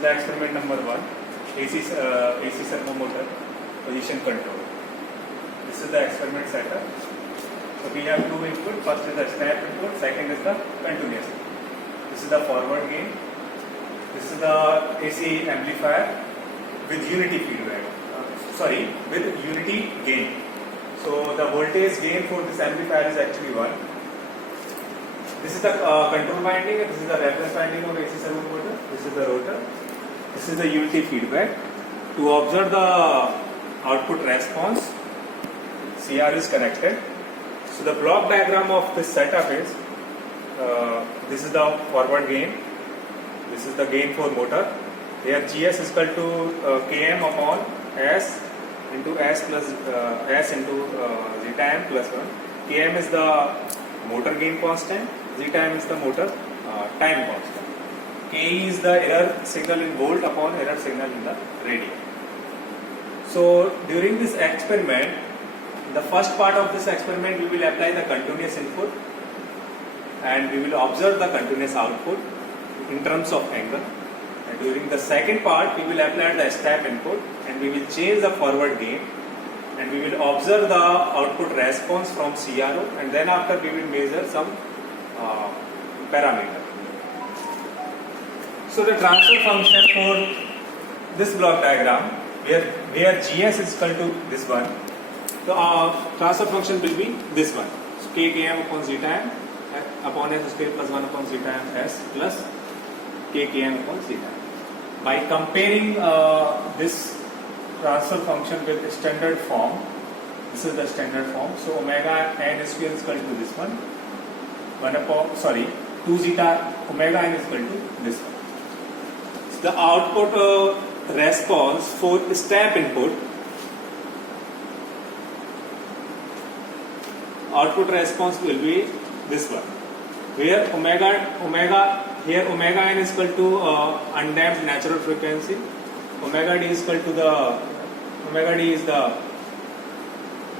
is the experiment number 1, AC servomotor position control. This is the experiment setup. So we have two input. First is the step input, second is the continuous. This is the forward gain. This is the AC amplifier with unity feedback. With unity gain. So the voltage gain for this amplifier is actually 1. This is the control winding, this is the reference winding of AC servomotor, this is the rotor, this is the unity feedback. To observe the output response, CR is connected. So the block diagram of this setup is, this is the forward gain, this is the gain for motor. Here GS is equal to Km upon S into S plus S into zeta m plus 1. Km is the motor gain constant, zeta m is the motor time constant. Ke is the error signal in volt upon error signal in the radian. So during this experiment, the first part of this experiment we will apply the continuous input and we will observe the continuous output in terms of angle. And during the second part we will apply the step input and we will change the forward gain and we will observe the output response from CRO and then after we will measure some parameter. So the transfer function for this block diagram where GS is equal to this one, the transfer function will be this one. So Km upon zeta m upon S square plus 1 upon zeta m S plus Km upon zeta m. By comparing this transfer function with standard form, this is the standard form. So omega n square is equal to this one. 2 zeta omega n is equal to this one. So the output response for step input, output response will be this one. Where omega n is equal to undamped natural frequency, omega d is equal to omega d is the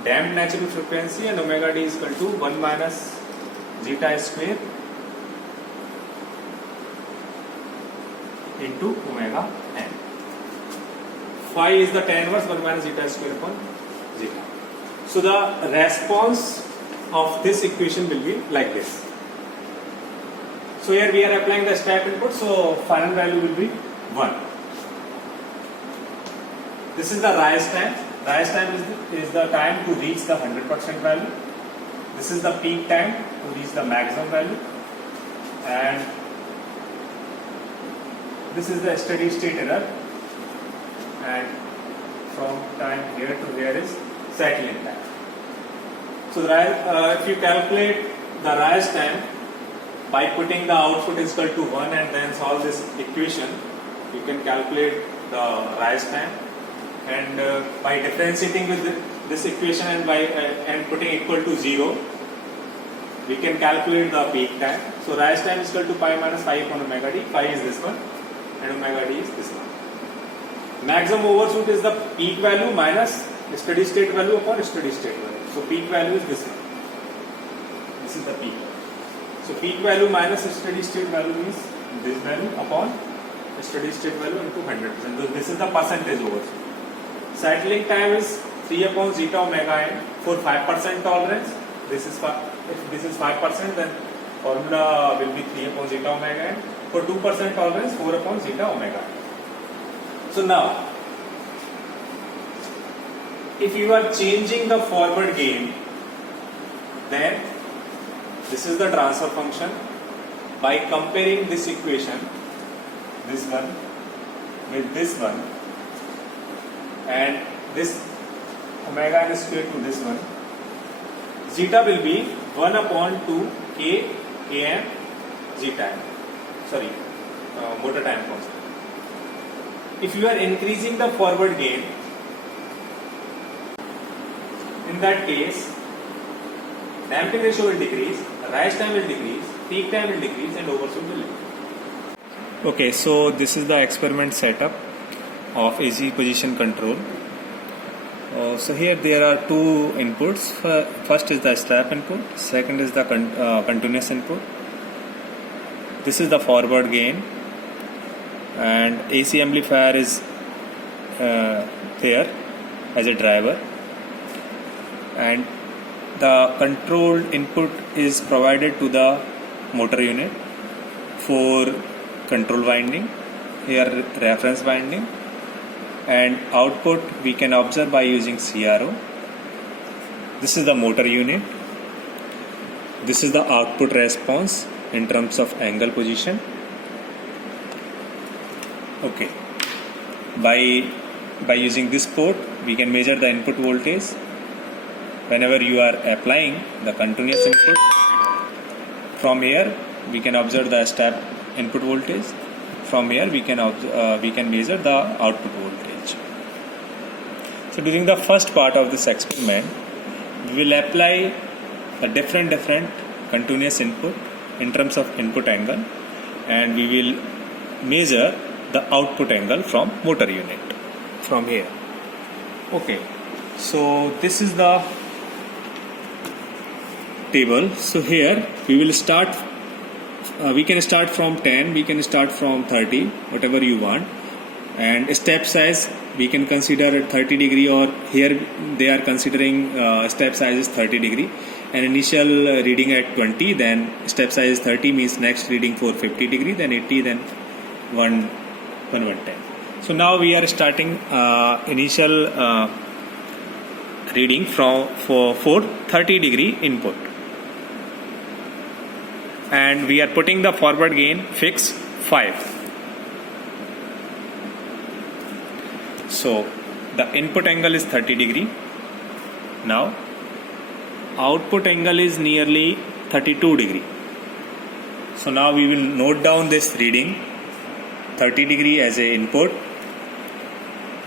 damped natural frequency and omega d is equal to 1 minus zeta square into omega n. Phi is the tan inverse 1 minus zeta square upon zeta. So the response of this equation will be like this. So here we are applying the step input, so final value will be 1. This is the rise time. Rise time is the time to reach the 100% value. This is the peak time to reach the maximum value. And this is the steady state error. And from time here to here is settling time. So if you calculate the rise time by putting the output is equal to 1 and then solve this equation, you can calculate the rise time. And by differentiating with this equation and putting equal to 0, we can calculate the peak time. So rise time is equal to pi minus phi upon omega d. Phi is this one and omega d is this one. Maximum overshoot is the peak value minus steady state value upon steady state value. So peak value is this one. This is the peak. So peak value minus steady state value is this value upon steady state value into 100%. So this is the percentage overshoot. Settling time is 3 upon zeta omega n for 5% tolerance. If this is 5%, then formula will be 3 upon zeta omega n. For 2% tolerance, 4 upon zeta omega n. So now, if you are changing the forward gain, then this is the transfer function. By comparing this equation, this one with this one, and this omega n square to this one, zeta will be 1 upon 2 Km zeta m. Motor time constant. If you are increasing the forward gain, in that case, damping ratio will decrease, rise time will decrease, peak time will decrease, and overshoot will decrease. Okay, so this is the experiment setup of AC position control. So here there are two inputs. First is the step input, second is the continuous input. This is the forward gain, and AC amplifier is there as a driver, and the controlled input is provided to the motor unit for control winding, here reference winding, and output we can observe by using CRO. This is the motor unit. This is the output response in terms of angle position. Okay. By using this port, we can measure the input voltage. Whenever you are applying the continuous input, from here we can observe the step input voltage. From here we can measure the output voltage. So during the first part of this experiment, we will apply a different continuous input in terms of input angle, and we will measure the output angle from motor unit from here. Okay, so this is the table. So here we will start, we can start from 10, we can start from 30, whatever you want, and step size we can consider at 30 degree, or here they are considering step size is 30 degree, and initial reading at 20, then step size is 30, means next reading for 50 degree, then 80, then 110. So now we are starting initial reading for 30 degree input, and we are putting the forward gain fix 5. So the input angle is 30 degree. Now output angle is nearly 32 degree. So now we will note down this reading: 30 degree as a input,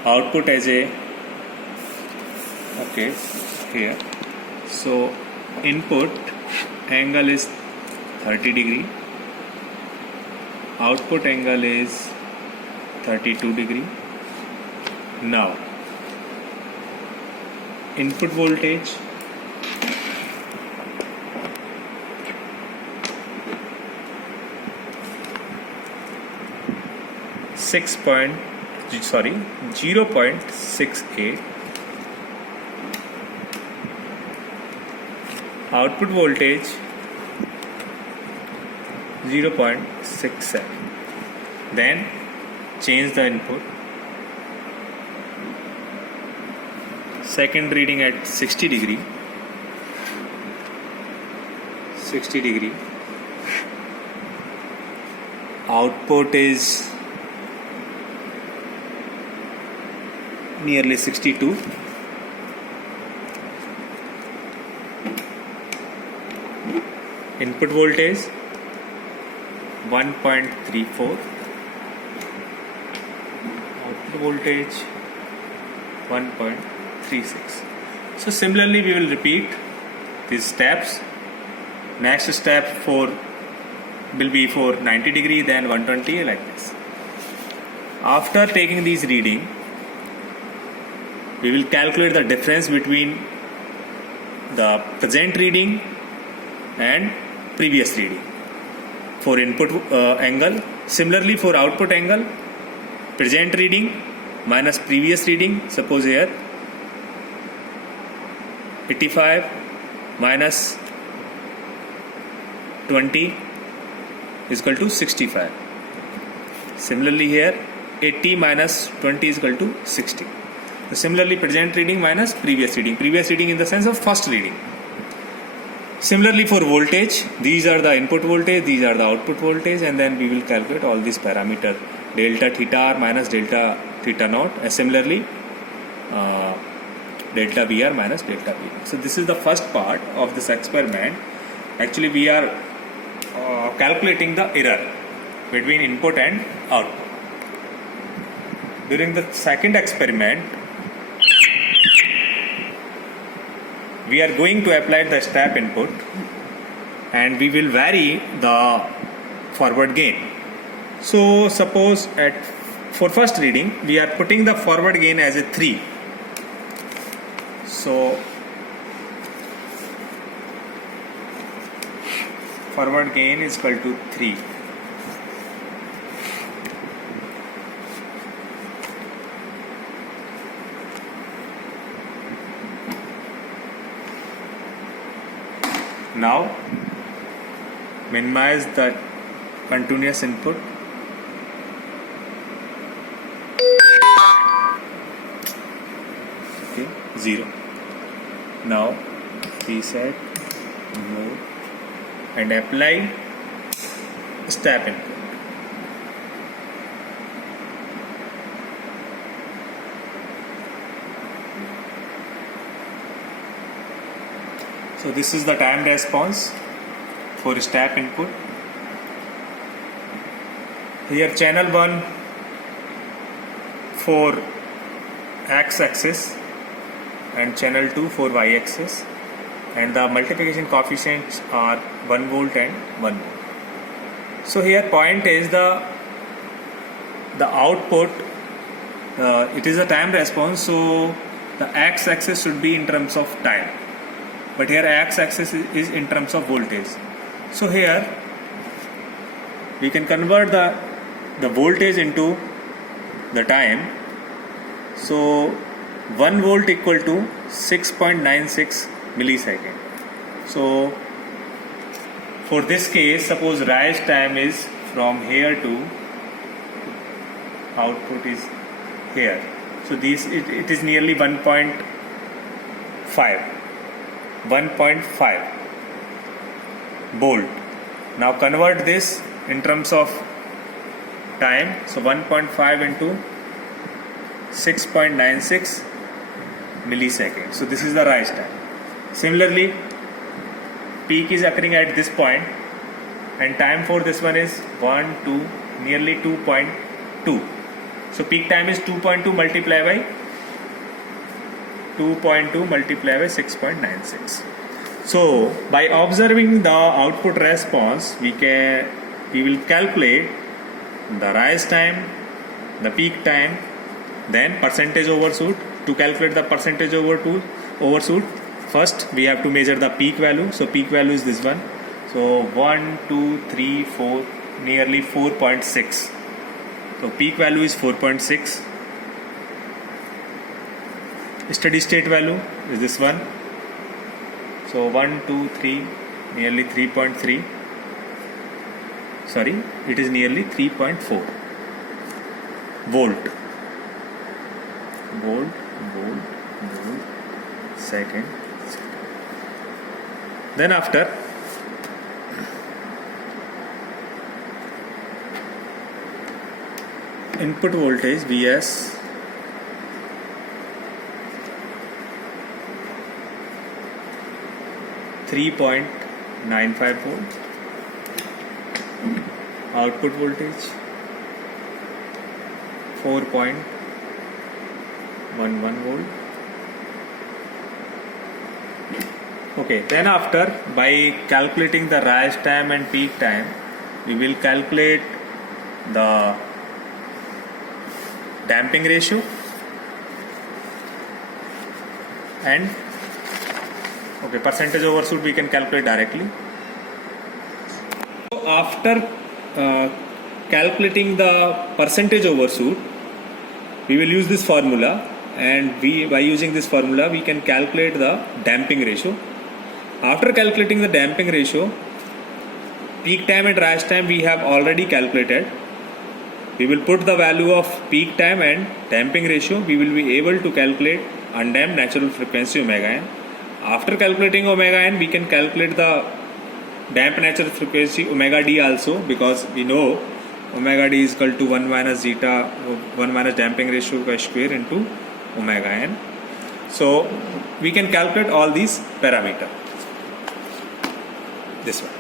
output as a, okay, here. So input angle is 30 degree, output angle is 32 degree. Now input voltage, six point, sorry, 0.68. Output voltage 0.67. Then change the input. Second reading at 60 degree. 60 degree. Output is nearly 62. Input voltage 1.34. Output voltage 1.36. So similarly we will repeat these steps. Next step will be for 90 degree, then 120, like this. After taking these reading, we will calculate the difference between the present reading and previous reading for input angle. Similarly for output angle, present reading minus previous reading. Suppose here 85 minus 20 is equal to 65. Similarly here 80 minus 20 is equal to 60. So similarly present reading minus previous reading in the sense of first reading. Similarly for voltage, these are the input voltage, these are the output voltage, and then we will calculate all these parameters: delta theta r minus delta theta naught, and similarly delta VR minus delta VR. So this is the first part of this experiment. Actually we are calculating the error between input and output. During the second experiment, we are going to apply the step input, and we will vary the forward gain. So suppose for first reading we are putting the forward gain as a 3. So forward gain is equal to 3. Now minimize the continuous input. Okay, 0. Now reset mode and apply step input. So this is the time response for step input. Here channel 1 for X axis and channel 2 for Y axis, and the multiplication coefficients are 1 volt and 1 volt. So here point is the output, it is a time response, so the X axis should be in terms of time, but here X axis is in terms of voltage. So here we can convert the voltage into the time. So 1 volt equal to 6.96 millisecond. So for this case, suppose rise time is from here to output is here. So this it is nearly 1.5 volt. Now convert this in terms of time. So 1.5 into 6.96 milliseconds. So this is the rise time. Similarly, peak is occurring at this point, and time for this one is 2, nearly 2.2. So peak time is 2.2 multiplied by 6.96. So by observing the output response, we will calculate the rise time, the peak time, then percentage overshoot. To calculate the percentage overshoot, first we have to measure the peak value. So peak value is this one. So 1, 2, 3, 4, nearly 4.6. So peak value is 4.6. Steady state value is this one. So 1, 2, 3, nearly 3.3. Sorry, it is nearly 3.4 volt. Second. Then after input voltage Vs, (3.95 volt), output voltage 4.11 volt. Okay, then after, by calculating the rise time and peak time, we will calculate the damping ratio and percentage overshoot we can calculate directly. So after calculating the percentage overshoot, we will use this formula, and by using this formula we can calculate the damping ratio. After calculating the damping ratio, peak time and rise time we have already calculated. We will put the value of peak time and damping ratio. We will be able to calculate undamped natural frequency omega n. After calculating omega n, we can calculate the damped natural frequency omega d also, because we know omega d is equal to 1 minus zeta, 1 minus damping ratio by square into omega n. So we can calculate all these parameters. This one.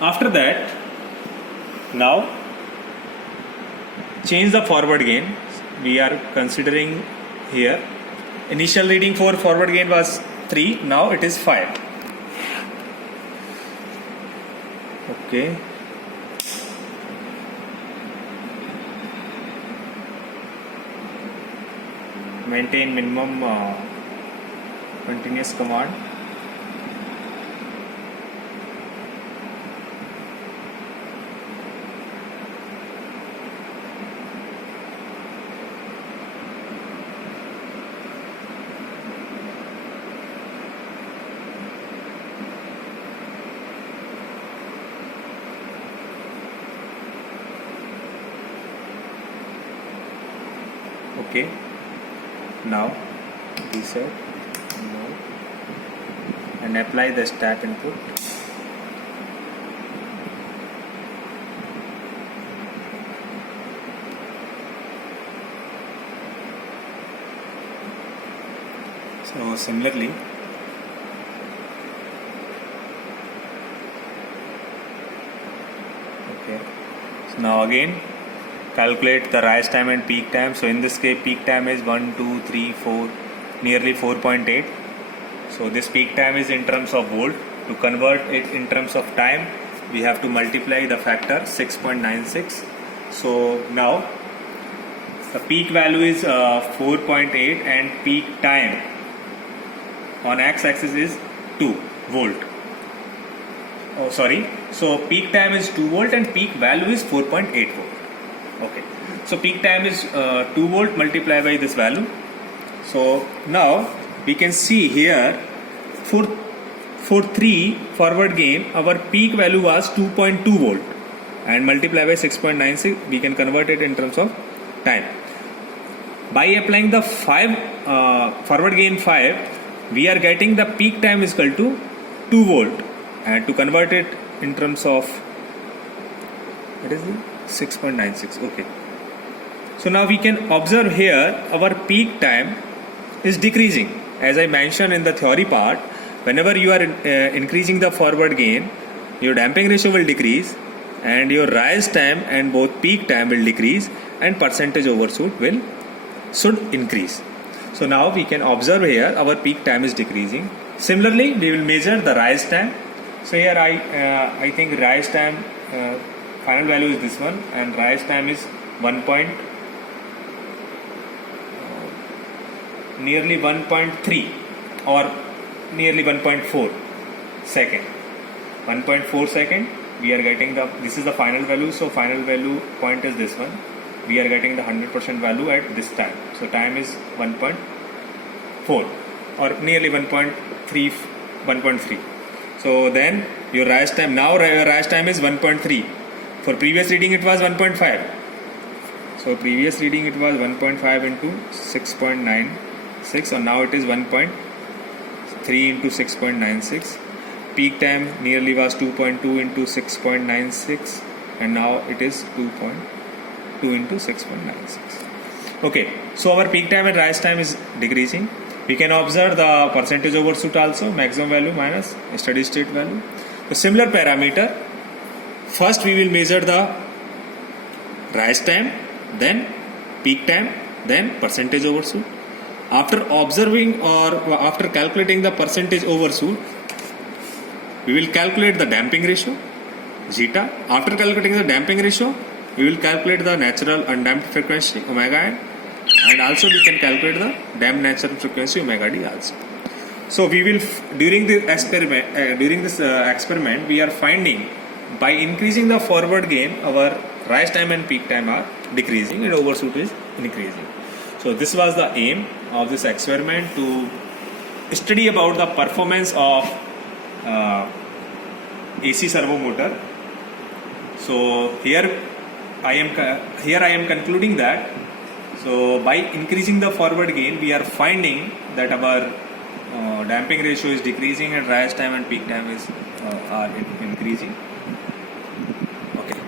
After that, now change the forward gain. We are considering here, initial reading for forward gain was 3, now it is 5. Okay. Maintain minimum continuous command. Okay, now reset, no, and apply the step input. So similarly, okay, so now again calculate the rise time and peak time. So in this case peak time is 1, 2, 3, 4, nearly 4.8. so this peak time is in terms of volt. To convert it in terms of time, we have to multiply the factor 6.96. so now the peak value is 4.8 and peak time on x-axis is 2 volt. Oh sorry, so peak time is 2 volt and peak value is 4.8 volt. Okay, so peak time is 2 volt multiplied by this value. So now we can see here for 3 forward gain our peak value was 2.2 volt and multiplied by 6.96 we can convert it in terms of time. By applying the 5 forward gain 5, we are getting the peak time is equal to 2 volt, and to convert it in terms of what is it 6.96. okay, so now we can observe here our peak time is decreasing. As I mentioned in the theory part, whenever you are increasing the forward gain, your damping ratio will decrease and your rise time and both peak time will decrease and percentage overshoot should increase. So now we can observe here our peak time is decreasing. Similarly, we will measure the rise time. So here I think rise time final value is this one, and rise time is nearly 1.3 or nearly 1.4 second. 1.4 second we are getting this is the final value. So final value point is this one. We are getting the 100% value at this time. So time is 1.4 or nearly 1.3. So then your rise time, now your rise time is 1.3. For previous reading it was 1.5. So previous reading it was 1.5 into 6.96, and now it is 1.3 into 6.96. Peak time nearly was 2.2 into 6.96, and now it is 2.2 into 6.96. Okay, so our peak time and rise time is decreasing. We can observe the percentage overshoot also, maximum value minus steady state value. So similar parameter, first we will measure the rise time, then peak time, then percentage overshoot. After observing or after calculating the percentage overshoot, we will calculate the damping ratio, zeta. After calculating the damping ratio, we will calculate the natural undamped frequency, omega n, and also we can calculate the damped natural frequency, omega d also. So we will during this experiment we are finding by increasing the forward gain our rise time and peak time are decreasing and overshoot is increasing. So this was the aim of this experiment, to study about the performance of AC servo motor. So here I am concluding that, so by increasing the forward gain we are finding that our damping ratio is decreasing and rise time and peak time is are increasing.